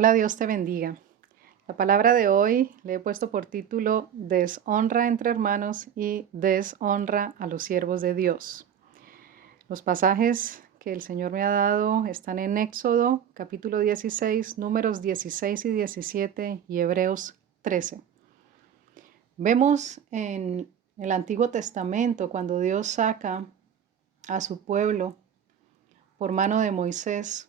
Hola, Dios te bendiga. La palabra de hoy le he puesto por título Deshonra entre hermanos y deshonra a los siervos de Dios. Los pasajes que el Señor me ha dado están en Éxodo capítulo 16, números 16 y 17 y Hebreos 13. Vemos en el Antiguo Testamento cuando Dios saca a su pueblo por mano de Moisés.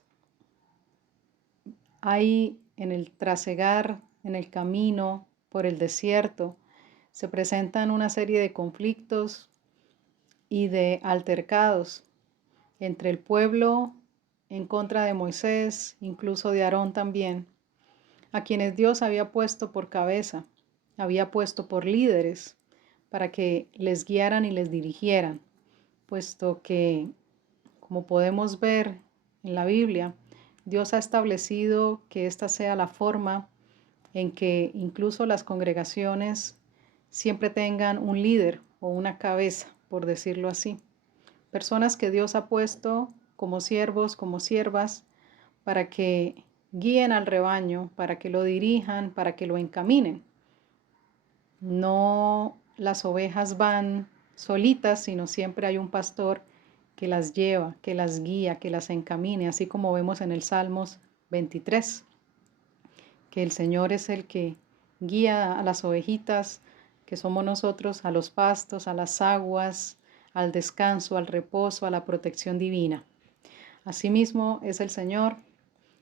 Hay en el trasegar, en el camino, por el desierto, se presentan una serie de conflictos y de altercados entre el pueblo en contra de Moisés, incluso de Aarón también, a quienes Dios había puesto por cabeza, había puesto por líderes para que les guiaran y les dirigieran, puesto que, como podemos ver en la Biblia, Dios ha establecido que esta sea la forma en que incluso las congregaciones siempre tengan un líder o una cabeza, por decirlo así. Personas que Dios ha puesto como siervos, como siervas, para que guíen al rebaño, para que lo dirijan, para que lo encaminen. No las ovejas van solitas, sino siempre hay un pastor que las lleva, que las guía, que las encamine, así como vemos en el Salmos 23, que el Señor es el que guía a las ovejitas, que somos nosotros, a los pastos, a las aguas, al descanso, al reposo, a la protección divina. Asimismo es el Señor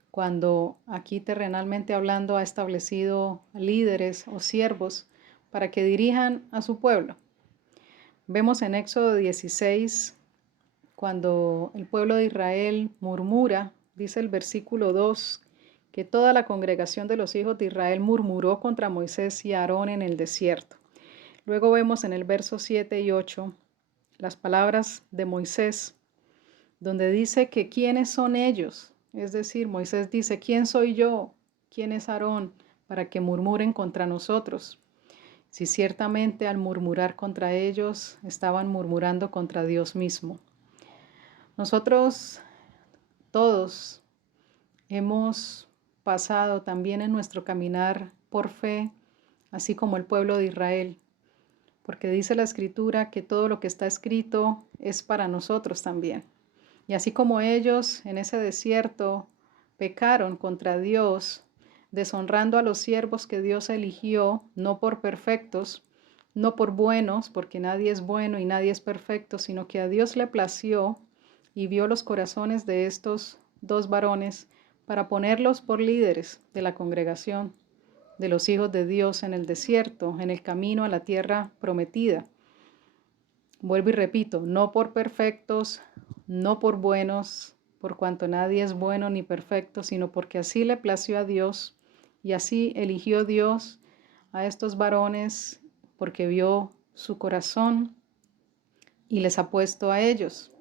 cuando aquí terrenalmente hablando ha establecido líderes o siervos para que dirijan a su pueblo. Vemos en Éxodo 16, cuando el pueblo de Israel murmura, dice el versículo 2, que toda la congregación de los hijos de Israel murmuró contra Moisés y Aarón en el desierto. Luego vemos en el verso 7 y 8 las palabras de Moisés, donde dice que quiénes son ellos. Es decir, Moisés dice, ¿quién soy yo? ¿Quién es Aarón para que murmuren contra nosotros? Si ciertamente al murmurar contra ellos, estaban murmurando contra Dios mismo. Nosotros todos hemos pasado también en nuestro caminar por fe, así como el pueblo de Israel, porque dice la Escritura que todo lo que está escrito es para nosotros también. Y así como ellos en ese desierto pecaron contra Dios, deshonrando a los siervos que Dios eligió, no por perfectos, no por buenos, porque nadie es bueno y nadie es perfecto, sino que a Dios le plació y vio los corazones de estos dos varones para ponerlos por líderes de la congregación de los hijos de Dios en el desierto, en el camino a la tierra prometida. Vuelvo y repito, no por perfectos, no por buenos, por cuanto nadie es bueno ni perfecto, sino porque así le plació a Dios y así eligió Dios a estos varones porque vio su corazón y les ha puesto a ellos.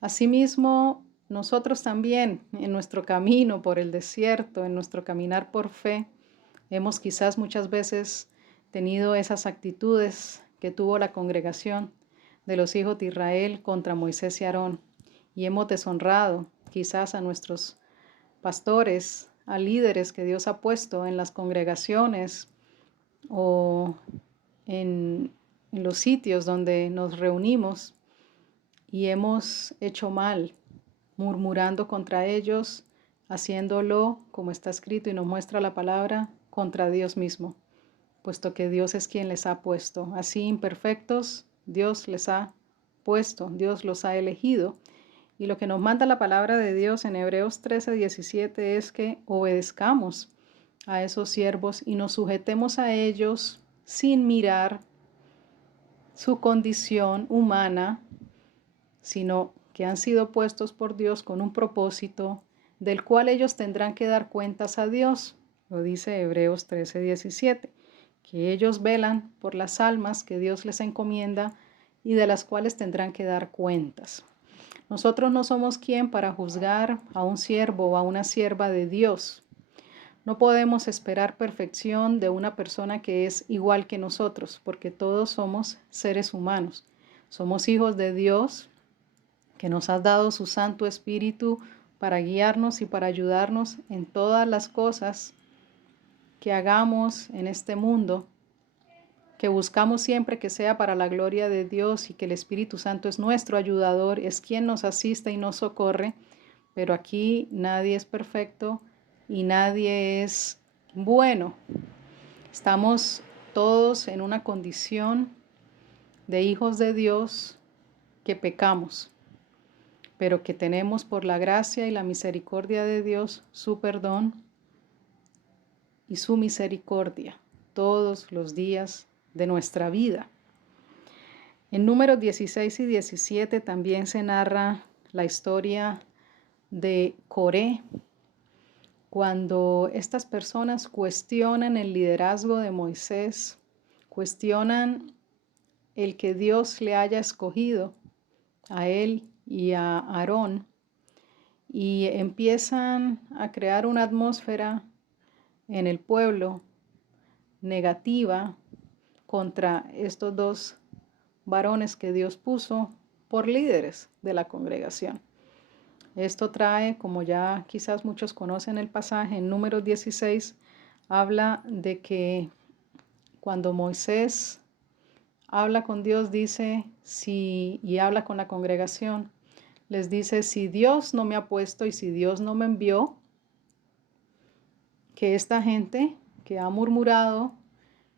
Asimismo, nosotros también en nuestro camino por el desierto, en nuestro caminar por fe, hemos quizás muchas veces tenido esas actitudes que tuvo la congregación de los hijos de Israel contra Moisés y Aarón, y hemos deshonrado quizás a nuestros pastores, a líderes que Dios ha puesto en las congregaciones o en los sitios donde nos reunimos, y hemos hecho mal, murmurando contra ellos, haciéndolo, como está escrito y nos muestra la palabra, contra Dios mismo, puesto que Dios es quien les ha puesto. Así imperfectos, Dios les ha puesto, Dios los ha elegido. Y lo que nos manda la palabra de Dios en Hebreos 13:17 es que obedezcamos a esos siervos y nos sujetemos a ellos sin mirar su condición humana, sino que han sido puestos por Dios con un propósito del cual ellos tendrán que dar cuentas a Dios. Lo dice Hebreos 13:17, que ellos velan por las almas que Dios les encomienda y de las cuales tendrán que dar cuentas. Nosotros no somos quien para juzgar a un siervo o a una sierva de Dios. No podemos esperar perfección de una persona que es igual que nosotros, porque todos somos seres humanos. Somos hijos de Dios, que nos ha dado su Santo Espíritu para guiarnos y para ayudarnos en todas las cosas que hagamos en este mundo, que buscamos siempre que sea para la gloria de Dios y que el Espíritu Santo es nuestro ayudador, es quien nos asiste y nos socorre, pero aquí nadie es perfecto y nadie es bueno. Estamos todos en una condición de hijos de Dios que pecamos, pero que tenemos por la gracia y la misericordia de Dios su perdón y su misericordia todos los días de nuestra vida. En Números 16 y 17 también se narra la historia de Coré, cuando estas personas cuestionan el liderazgo de Moisés, cuestionan el que Dios le haya escogido a él y a Aarón, y empiezan a crear una atmósfera en el pueblo negativa contra estos dos varones que Dios puso por líderes de la congregación. Esto trae, como ya quizás muchos conocen el pasaje, en Números 16, habla de que cuando Moisés habla con Dios, dice, y habla con la congregación, les dice, si Dios no me ha puesto y si Dios no me envió, que esta gente que ha murmurado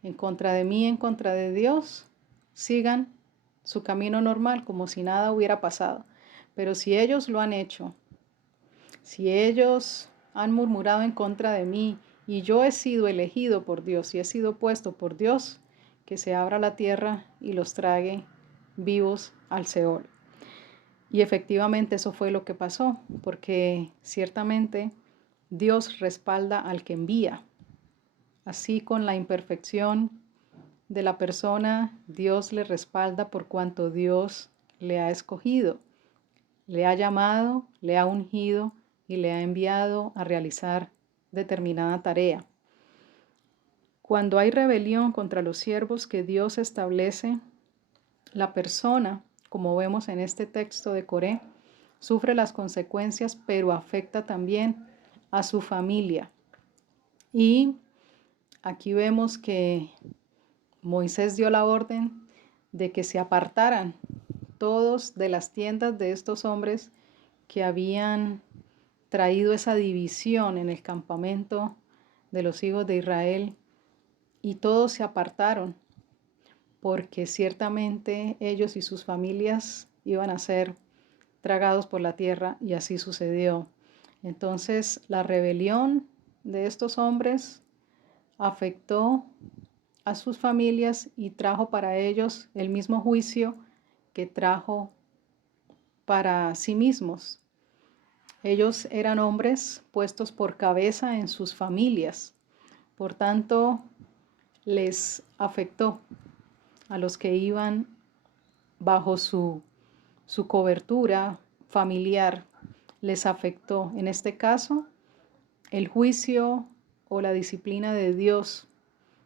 en contra de mí, en contra de Dios, sigan su camino normal, como si nada hubiera pasado. Pero si ellos lo han hecho, si ellos han murmurado en contra de mí y yo he sido elegido por Dios y he sido puesto por Dios, que se abra la tierra y los trague vivos al Seol. Y efectivamente eso fue lo que pasó, porque ciertamente Dios respalda al que envía. Así con la imperfección de la persona, Dios le respalda por cuanto Dios le ha escogido, le ha llamado, le ha ungido y le ha enviado a realizar determinada tarea. Cuando hay rebelión contra los siervos que Dios establece, la persona, como vemos en este texto de Coré, sufre las consecuencias, pero afecta también a su familia. Y aquí vemos que Moisés dio la orden de que se apartaran todos de las tiendas de estos hombres que habían traído esa división en el campamento de los hijos de Israel, y todos se apartaron porque ciertamente ellos y sus familias iban a ser tragados por la tierra, y así sucedió. Entonces la rebelión de estos hombres afectó a sus familias y trajo para ellos el mismo juicio que trajo para sí mismos. Ellos eran hombres puestos por cabeza en sus familias, por tanto les afectó a los que iban bajo su cobertura familiar, les afectó. En este caso, el juicio o la disciplina de Dios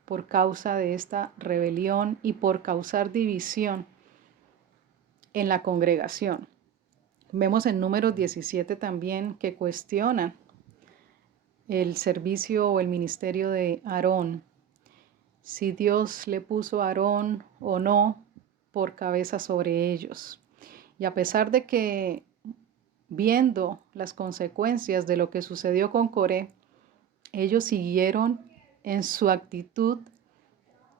por causa de esta rebelión y por causar división en la congregación. Vemos en Números 17 también que cuestionan el servicio o el ministerio de Aarón, si Dios le puso a Aarón o no por cabeza sobre ellos. Y a pesar de que, viendo las consecuencias de lo que sucedió con Coré, ellos siguieron en su actitud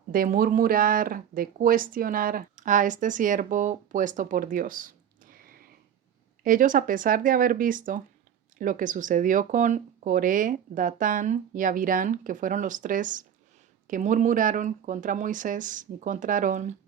de murmurar, de cuestionar a este siervo puesto por Dios. Ellos, a pesar de haber visto lo que sucedió con Coré, Datán y Abirán, que fueron los tres que murmuraron contra Moisés y contra Aarón,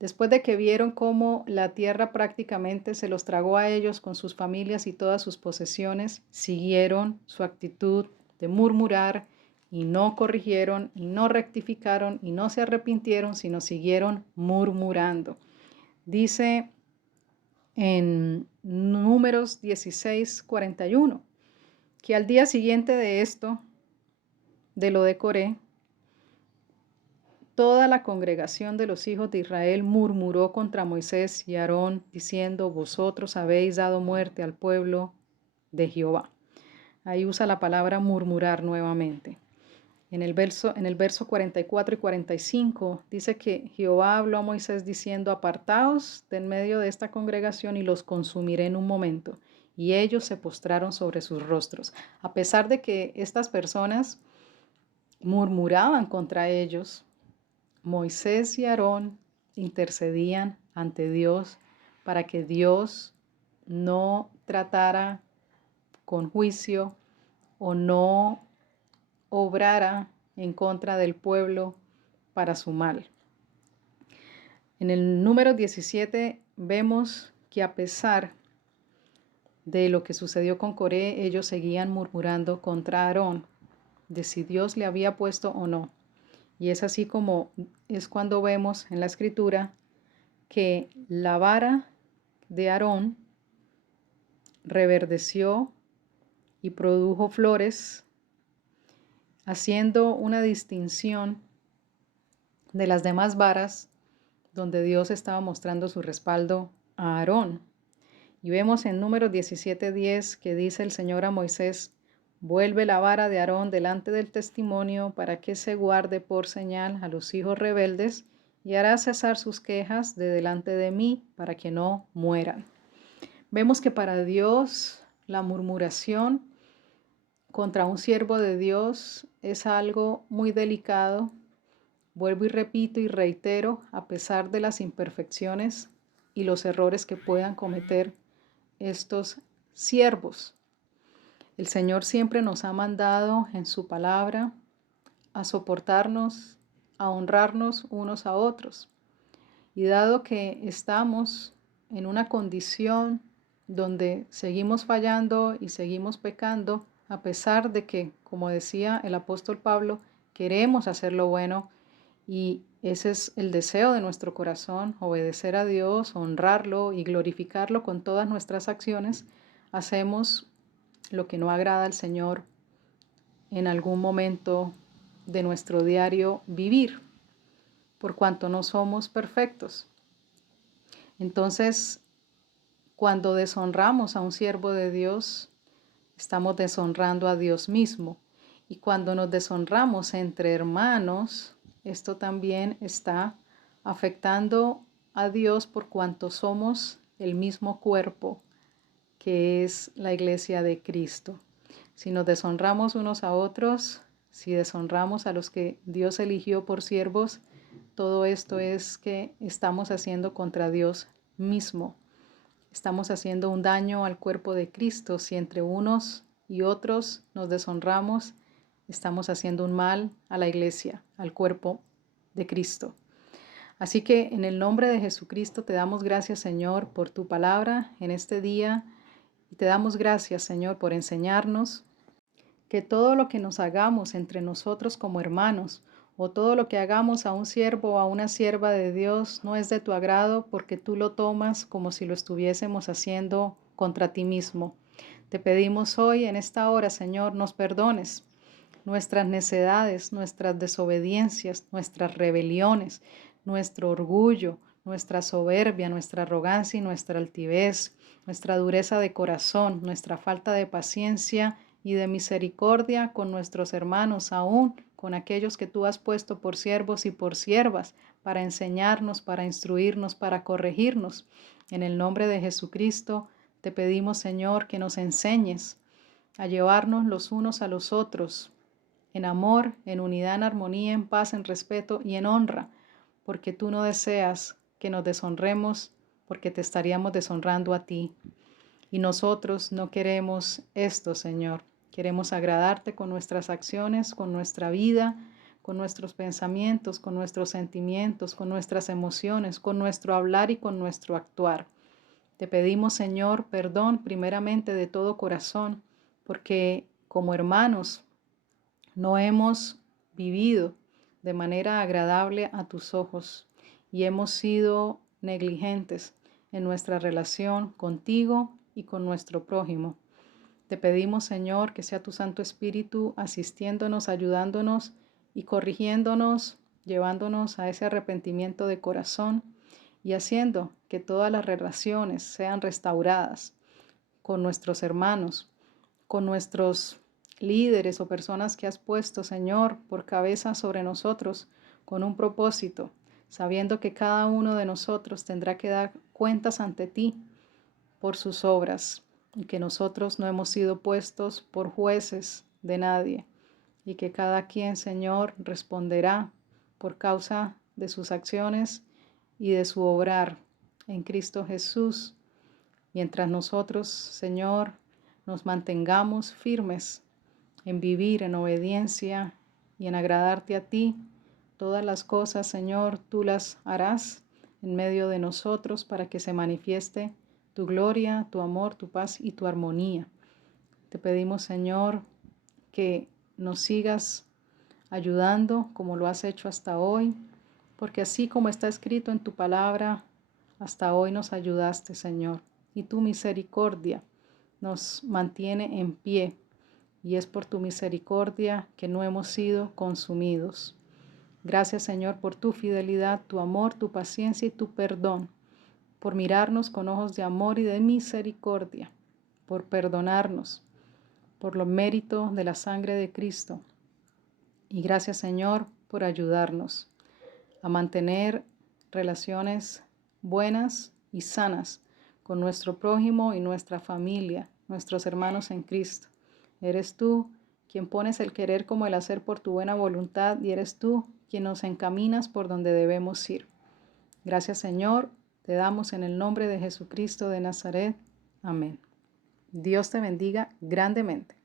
después de que vieron cómo la tierra prácticamente se los tragó a ellos con sus familias y todas sus posesiones, siguieron su actitud de murmurar y no corrigieron y no rectificaron y no se arrepintieron, sino siguieron murmurando. Dice en Números 16:41 que al día siguiente de esto, de lo de Coré, toda la congregación de los hijos de Israel murmuró contra Moisés y Aarón, diciendo: vosotros habéis dado muerte al pueblo de Jehová. Ahí usa la palabra murmurar nuevamente. En el verso 44 y 45 dice que Jehová habló a Moisés diciendo: apartaos de en medio de esta congregación y los consumiré en un momento. Y ellos se postraron sobre sus rostros. A pesar de que estas personas murmuraban contra ellos, Moisés y Aarón intercedían ante Dios para que Dios no tratara con juicio o no obrara en contra del pueblo para su mal. En el número 17 vemos que a pesar de lo que sucedió con Coré, ellos seguían murmurando contra Aarón, de si Dios le había puesto o no. Y es así como es cuando vemos en la escritura que la vara de Aarón reverdeció y produjo flores, haciendo una distinción de las demás varas donde Dios estaba mostrando su respaldo a Aarón. Y vemos en Números 17:10 que dice el Señor a Moisés: vuelve la vara de Aarón delante del testimonio para que se guarde por señal a los hijos rebeldes, y hará cesar sus quejas de delante de mí para que no mueran. Vemos que para Dios la murmuración contra un siervo de Dios es algo muy delicado. Vuelvo y repito y reitero, a pesar de las imperfecciones y los errores que puedan cometer estos siervos. El Señor siempre nos ha mandado en su palabra a soportarnos, a honrarnos unos a otros. Y dado que estamos en una condición donde seguimos fallando y seguimos pecando, a pesar de que, como decía el apóstol Pablo, queremos hacer lo bueno, y ese es el deseo de nuestro corazón, obedecer a Dios, honrarlo y glorificarlo con todas nuestras acciones, hacemos lo que no agrada al Señor en algún momento de nuestro diario vivir, por cuanto no somos perfectos. Entonces, cuando deshonramos a un siervo de Dios, estamos deshonrando a Dios mismo. Y cuando nos deshonramos entre hermanos, esto también está afectando a Dios por cuanto somos el mismo cuerpo que es la iglesia de Cristo. Si nos deshonramos unos a otros, si deshonramos a los que Dios eligió por siervos, todo esto es que estamos haciendo contra Dios mismo. Estamos haciendo un daño al cuerpo de Cristo. Si entre unos y otros nos deshonramos, estamos haciendo un mal a la iglesia, al cuerpo de Cristo. Así que en el nombre de Jesucristo te damos gracias, Señor, por tu palabra en este día. Y te damos gracias, Señor, por enseñarnos que todo lo que nos hagamos entre nosotros como hermanos, o todo lo que hagamos a un siervo o a una sierva de Dios, no es de tu agrado, porque tú lo tomas como si lo estuviésemos haciendo contra ti mismo. Te pedimos hoy, en esta hora, Señor, nos perdones nuestras necedades, nuestras desobediencias, nuestras rebeliones, nuestro orgullo, nuestra soberbia, nuestra arrogancia y nuestra altivez, nuestra dureza de corazón, nuestra falta de paciencia y de misericordia con nuestros hermanos, aún con aquellos que tú has puesto por siervos y por siervas, para enseñarnos, para instruirnos, para corregirnos. En el nombre de Jesucristo te pedimos, Señor, que nos enseñes a llevarnos los unos a los otros, en amor, en unidad, en armonía, en paz, en respeto y en honra, porque tú no deseas que nos deshonremos, porque te estaríamos deshonrando a ti. Y nosotros no queremos esto, Señor. Queremos agradarte con nuestras acciones, con nuestra vida, con nuestros pensamientos, con nuestros sentimientos, con nuestras emociones, con nuestro hablar y con nuestro actuar. Te pedimos, Señor, perdón primeramente de todo corazón, porque como hermanos no hemos vivido de manera agradable a tus ojos y hemos sido negligentes en nuestra relación contigo y con nuestro prójimo. Te pedimos, Señor, que sea tu Santo Espíritu asistiéndonos, ayudándonos y corrigiéndonos, llevándonos a ese arrepentimiento de corazón y haciendo que todas las relaciones sean restauradas con nuestros hermanos, con nuestros líderes o personas que has puesto, Señor, por cabeza sobre nosotros con un propósito, sabiendo que cada uno de nosotros tendrá que dar cuentas ante ti por sus obras y que nosotros no hemos sido puestos por jueces de nadie y que cada quien, Señor, responderá por causa de sus acciones y de su obrar en Cristo Jesús, mientras nosotros, Señor, nos mantengamos firmes en vivir en obediencia y en agradarte a ti. Todas las cosas, Señor, tú las harás en medio de nosotros para que se manifieste tu gloria, tu amor, tu paz y tu armonía. Te pedimos, Señor, que nos sigas ayudando como lo has hecho hasta hoy, porque así como está escrito en tu palabra, hasta hoy nos ayudaste, Señor, y tu misericordia nos mantiene en pie, y es por tu misericordia que no hemos sido consumidos. Gracias, Señor, por tu fidelidad, tu amor, tu paciencia y tu perdón, por mirarnos con ojos de amor y de misericordia, por perdonarnos, por los méritos de la sangre de Cristo. Y gracias, Señor, por ayudarnos a mantener relaciones buenas y sanas con nuestro prójimo y nuestra familia, nuestros hermanos en Cristo. Eres tú quien pones el querer como el hacer por tu buena voluntad y eres tú quien nos encaminas por donde debemos ir. Gracias, Señor, te damos en el nombre de Jesucristo de Nazaret. Amén. Dios te bendiga grandemente.